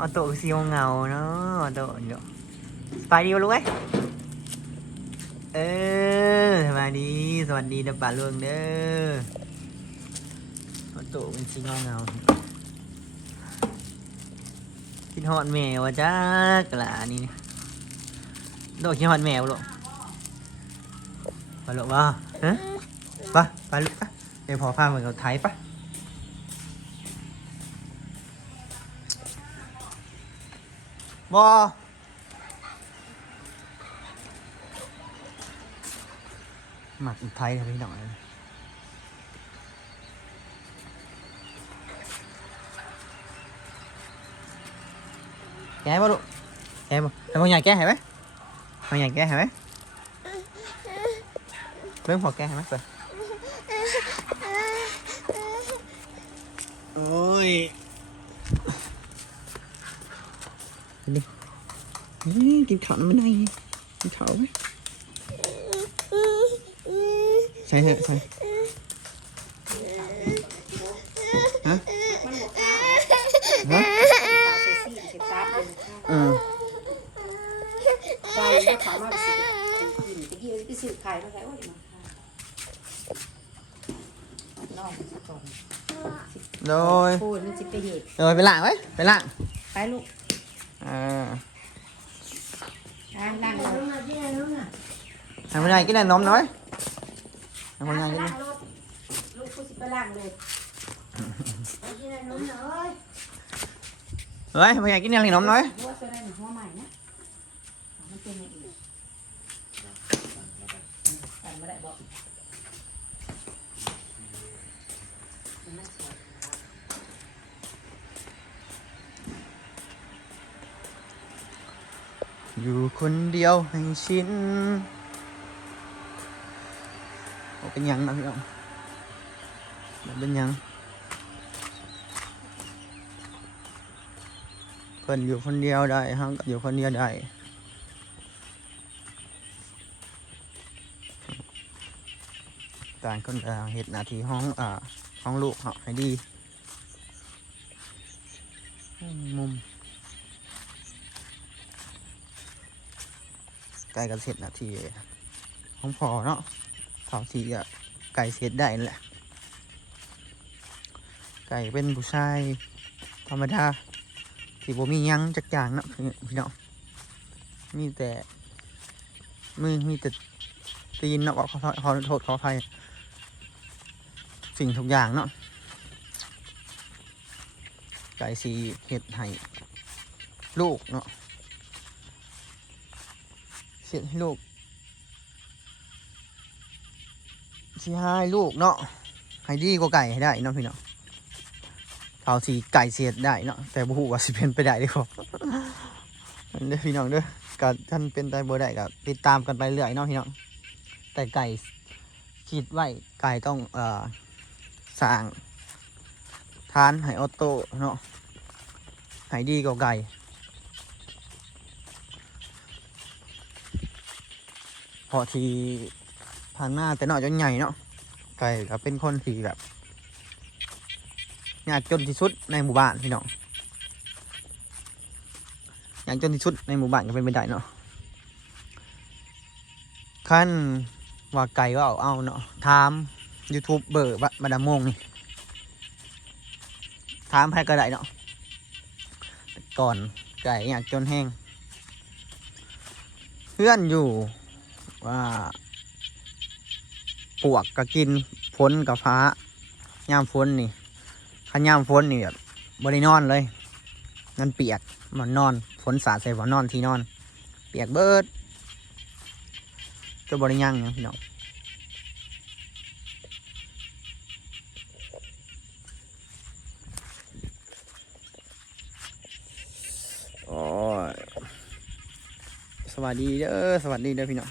ออโต้สีเงาเนาะออโต้เดี๋ยวสบายดีวะลูกเอ้ยเออสบายดี สวัสดีนะป่าลุงเด้อออโต้เป็นสีเงาๆคิดฮอดแม่วะจ้ากะหลานี่โดดคิดฮอดแม่วะลูกไปลูกว่าฮะไปไปลูกไปเดี๋ยวพอพาเหมือนกับไทยปะ บอหมักอีกไทยครับพี่น้องแก้บ่ลูกแก้บ่แต่บางอย่างแก้ เห็นไหมบางอย่างแก้เห็นไหมเรื่องพอแก้เห็นไหมเปิดโอ้ยนี่กินข้าวไม่ได้กินข้าวไหมใช่ใช่ใช่ฮะฮะสาวเซ็กซี่เซ็กซับเป็นเออไก่ก็ถามว่าสิกินตะกี้ไปซื้อไข่มาใส่โอ้ยมาลองสักก่อนโดยโอ้ยมันสิไปเหตุโดยไปล่างไว้ไปล่างไปลูก อ่าล้างล้างรถทำไม่ได้กินอะไรนมน้อยทำไม่ได้กิ อยู่คนเดียวให้ชินโอ้เป็นยังนะพี่น้องบ่เป็นยัง เพิ่นอยู่คนเดียวได้ฮังอยู่คนเดียวได้ต่างคนต่างเฮ็ดหน้าที่ห้องอ่าห้องลูกเขาให้ดี มุม ไก่กับเสร็จนาทีของพอเนาะเท่าที่อะไก่เสร็จได้แหละ ไก่เป็นผู้ชายธรรมดา ที่บ่มียังจักอย่างเนาะพี่น้องมีแต่มือมีแต่ตีนเนาะขอขอขอโทษขออภัยสิ่งทุกอย่างเนาะไก่สีเห็ดให้ลูกเนาะ เสียให้ลูกสิให้ลูกเนาะให้ดีกว่าไก่ให้ได้เนาะพี่เนาะเอาสีไก่เสียดได้เนาะแต่บุหูว่าสิเป็นไปได้ดีกว่าอันเด้อพี่น้องเด้อก็ท่านเป็นไปบ่ได้ก็ติดตามกันไปเรื่อยเนาะพี่น้องแต่ไก่คิดไว้ไก่ต้องเอ่อสร้างทานให้ออโต้เนาะให้ดีกว่าไก่ พอทีผ่านหน้าแต่น้อยจนใหญ่เนาะไก่ก็เป็นคนที่แบบยากจนที่สุดในหมู่บ้านพี่น้องยากจนที่สุดในหมู่บ้านก็เป็นไปได้เนาะขั้นว่าไก่ก็เอาเอาเนาะถามยูทูบเบอร์มาดามงนี่ถามใครก็ได้เนาะก่อนไก่อยากจนแห้งเพื่อนอยู่ ว่าปวกก็กินฝนกับฟ้าย่ามฝนนี่ขันยามฝนนี่แบบบรินอนเลยนั่นเปียกมันนอนฝนสาดใส่บ่นอนที่นอน เปียกเบิดจะบริยังเนี่ยพี่น้องสวัสดีเด้อสวัสดีเด้อพี่น้อง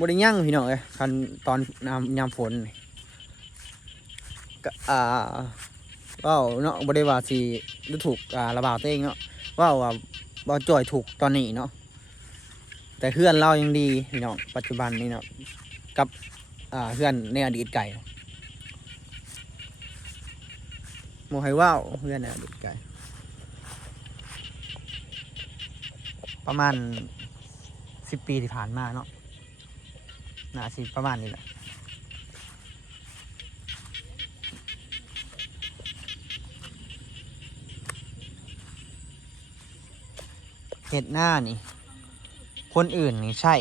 บริยั่งพี่น้องเอ้ยคันตอนน้ำยามฝนนี่ก็อ่าเว้าเนาะบริวาสีดูถูกอ่าระบาดตัวเองเนาะว่าว่าบ่จ่อยถูกตอนนี้เนาะแต่เพื่อนเรายังดีพี่น้องปัจจุบันนี้เนาะกับอ่าเพื่อนในอดีตไก่โมให้ว่าวเพื่อนใน่ะดูดไก่ประมาณสิบปีที่ผ่านมาเนาะ น่าสิประมาณนี้แหละเห็ดหน้านี่คนอื่นนี่ใช่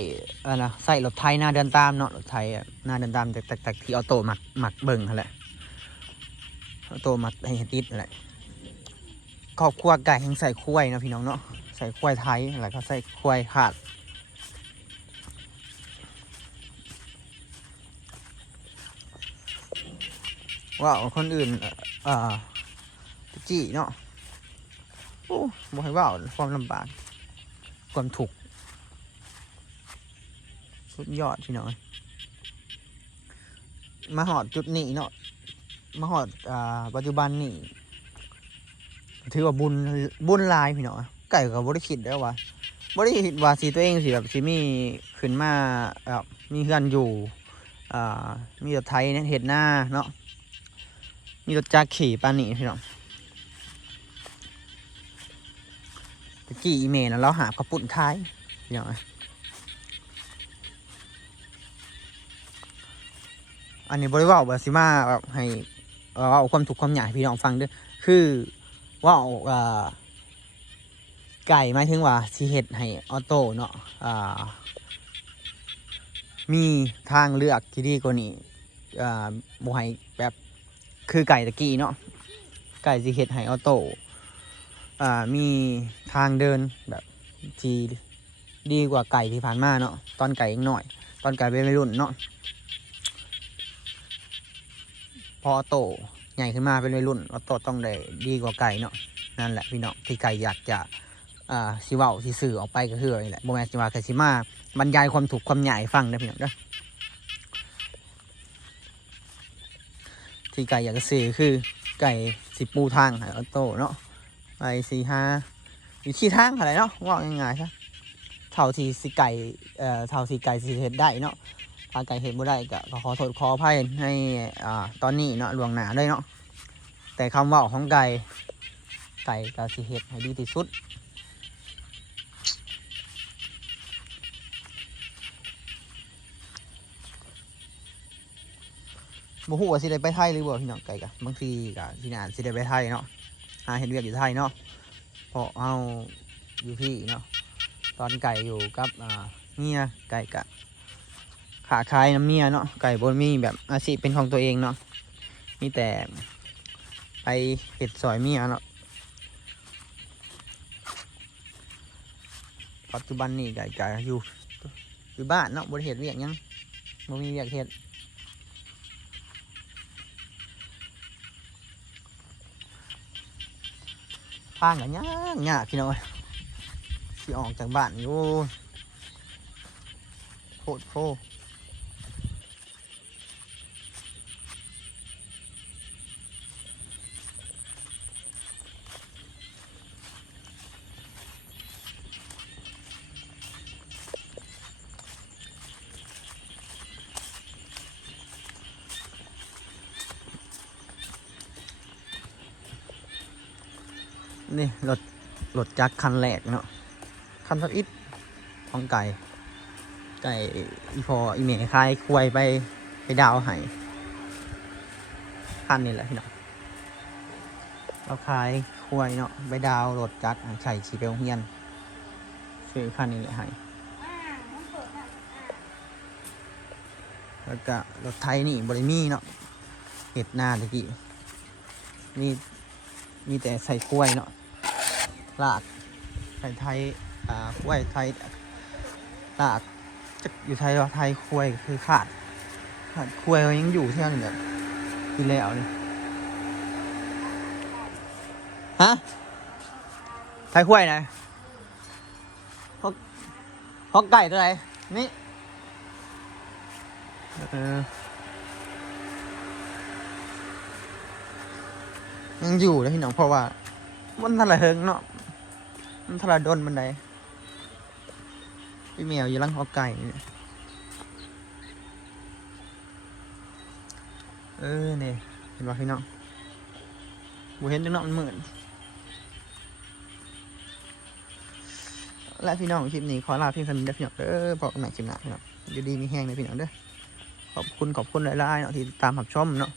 เออนะใส่รถไทยหน้าเดินตามเนาะรถไทยอะหน้าเดินตามแต่แต่แต่ที่ออโต้หมักหมักเบิ่งแหละออโต้หมักให้ติดนั่นแหละครอบครัวไก่ยังใส่คุ้ยนาะพี่น้องเนาะใส่คุ้ยไทยแล้วก็ใส่คุ้ยขาด ว้าคนอื่น อ่อเอ่อจี้เนาะโอ้บให้ว่าความลำบาก ความถูกสุดยอดพี่น้องมาหอดจุดนี้เนาะมาหอดอ่าปัจจุบันนี่ถือว่าบุญบุญลายพี่น้องไก่กับบริคิดแล้ว่าบริคิดว่าสีตัวเองสิแบบสิมีขึ้นมาแบบมีเพื่อนอยู่อ่ามีรถไทยเนี่ยเห็ดหน้าเนาะ มีรถจักรขี่ปานนี่พี่น้องตะกี้อีเมลนะเราหากระปุ่นคายอย่างอันนี้บริวารบาซิมาแบบให้อ่อเว่าความถูกความหยาให้พี่น้องฟังด้วยคือว่าเอ่อไก่หมายถึงว่าสีเห็ดให้ออโต้เนาะอ่ามีทางเลือกที่ดีกว่านี้อ่าบ่ให้แบบ คือไก่ตะกี้เนาะไก่สีเห็ดให้ออโต้อ่ามีทางเดินแบบที่ดีกว่าไก่ที่ผ่านมาเนาะตอนไก่ยังหน่อย ตอนไก่เป็นวัยรุ่นเนาะพอโตใหญ่ขึ้นมาเป็นวัยรุ่นออโตต้องได้ดีกว่าไก่เนาะนั่นแหละพี่เน้องที่ไก่อยากจะอ่าสิเว้าสิสื่อออกไปก็คือนี่แหละโมแมนสิวาแค่สิมาบรรยายความถูกความใหญ่ฟังได้พี่น้อง ที่ไก่อยากจะสื่อคือไก่สิปูทางให้ออโตเนาะไปสี่ห้าอยู่ที่ทางอะไรเนาะว่าง่ายๆใช่เท่าที่สิไก่เอ่อเท่าที่ไก่สิเห็ดได้เนาะถ้าไก่เห็ดบ่ได้ก็ขอโทษขออภัยให้อ่าตอนนี้เนาะลวงหนาเลยเนาะแต่คำว่าของไก่ไก่ก็สิเห็ดให้ดีที่สุด บ่ฮู้ว่าสิได้ไปไทยหรือบ่พี่น้องไก่กะบางทีก็สิน่าสิได้ไปไทยเนาะหาเห็นเวียกอยู่ไทยเนาะเพราะเอาอยู่ที่เนาะตอนไก่อยู่กับอ่าเมียไก่กะขาขายน้ำเมียเนาะไก่บนมีแบบอาชีพเป็นของตัวเองเนาะมีแต่ไปเห็ดซอยเมียเนาะปัจจุบันนี่ไก่ไก่อยู่อยู่บ้านเนาะบริเหตุเวียกยังบ่มีเวียกเห็ดางกันยากยากพี่น้องเอ้ยสิออกจากบ้านอยู่โคตรโค นี่รถรถจักรคันแรกเนาะคันสักอิดของไก่ ไก่อีพออีเมย์คายควยไปไปดาวให้คันนี้แหละพี่น้องเราขายควยเนาะไปดาวรถจักรใส่ชีเปลเฮียนซื้อคันนี้แหละให้แล้วก็รถไทยนี่บริมีเนาะเห็ดหน้าตะกี้มีมีแต่ใส่กล้วยเนาะ ลากไทยไทยอ่ากล้ยไทยลากจะอยู่ไทยว่าไทยกล้ยคือขาด ขาดกล้ยเขายังอยู่เท่านี้แหละกินแล้วนี่ฮะไทยกล้วยนะพวกพวกไก่ตัวไหนนี่เออยังอยู่เลยพี่น้องเพราะว่ามันทะละเฮิงเนาะ มันทะละดนบันไดพี่แมวอยู่ลังหอไก่นี่เออเนี่ยเห็นป่ะพี่น้องบ่เห็นจังเนาะมันมืดและพี่น้องคลิปนี้ขอลาเพียงเท่านี้เด้พี่น้องเด้อพบกันใหม่คลิปหน้าพี่น้องอยู่ดีมีแห้งเลยพี่น้องเด้อขอบคุณขอบคุณหลายๆเนาะที่ตามรับชมเนาะ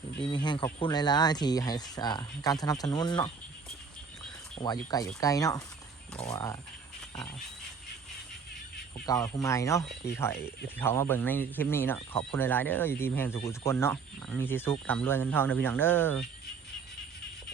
อยู่ดีมีแห้งขอบคุณหลายๆที่ให้อ่าการสนับสนุนเนาะ ว่าอยู่ไกลอยู่ไกลเนาะบอกว่าผู้เก่าผู้ใหม่เนาะที่ถอยที่เขามาเบิ่งในคลิปนี้เนาะขอบคุณหลายๆเด้ออยู่ดีมแห่งสุขุสุขคนเนาะมีสิสุขร่ำรวยเงินทองเด้อพี่น้องเด้อ